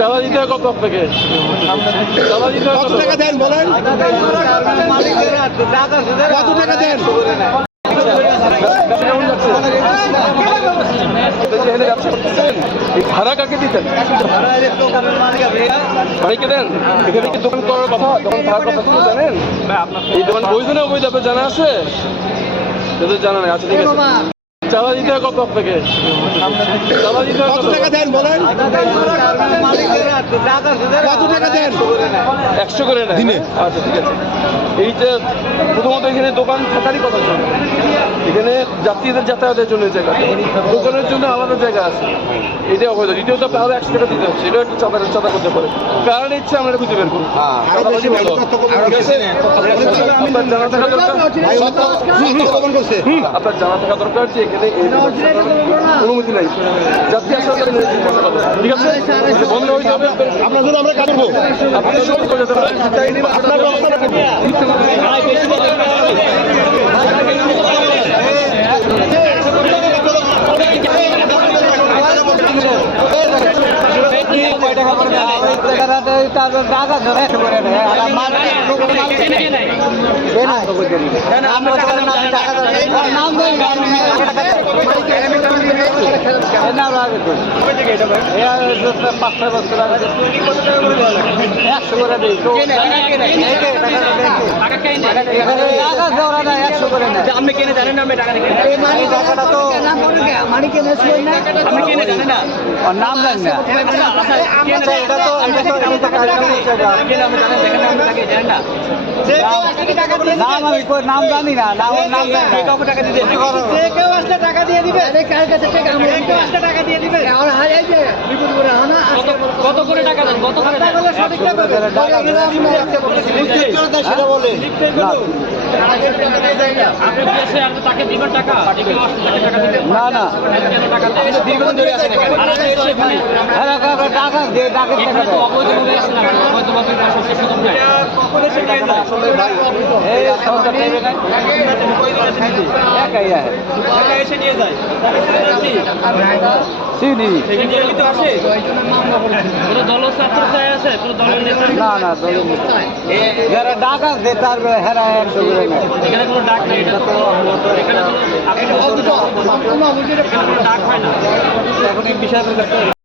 চাঁদা দিতে হয় কত আপনাকে? চাঁদা দিতে হয় কত টাকা দেন বলেন? কত টাকা দেন? ভাড়া কাকে দিতেন? ভাইকে দেন? এখানে কি দোকান করার কথা, দোকান থাকার কথা ছিল জানেন? এই দোকান বৈধ না অবৈধ আপনার জানা আছে? যদি জানা নেই, আচ্ছা ঠিক আছে। চাঁদা দিতে হয় কত আপনাকে? চাঁদা দিতে হয় কত কত? টাকা দেন বলেন? কত টাকা দেন? 100 করে নেয় দিনে? আচ্ছা ঠিক আছে। এইটা প্রথমত এখানে দোকান থাকারই কথা ছিল। এখানে যাত্রীদের যাতায়াতের জন্য জায়গা, দোকানের জন্য আলাদা জায়গা আছে। এটা অবৈধ। দ্বিতীয়ত আপনি আরো 100 টাকা দিতে হচ্ছে, এটাও একটু চাঁদা করতে পারে। কারণ ইচ্ছে আমরা এটা খুঁজে বের করবো। চাঁদাবাজি বন্ধ। আপনার জানা থাকা দরকার, আপনার জানা থাকা দরকার যে এখানে অনুমতি নাই, যাত্রী আসার জন্য ঠিক আছে, বন্ধ হইতে হবে। আপনার জন্য আমরা কাজ করবো। আপনাদের সঙ্গে করে যেতে পারে আপনার ব্যবস্থা রাখবো। আপনি কেনে জানেন না? আমি টাকা নিয়ে নাম জানি না। নাম জানি না, নাম টাকা দিতে কেউ আসলে টাকা দিয়ে দিবে, কার কাছে টাকা টাকা দিয়ে দিবে। কত করে টাকা দেন? কত করে সঠিকটা সেটা বলে আপনি তাকে দিবেন টাকা? না না, দীর্ঘদিন ধরে আসেন এসে নিয়ে যায় না না, যারা ডাক আছে তার হেরা এখানে কোনো ডাক নেই। এটা তো এখানে ডাক হয় না এখন এই বিষয়ে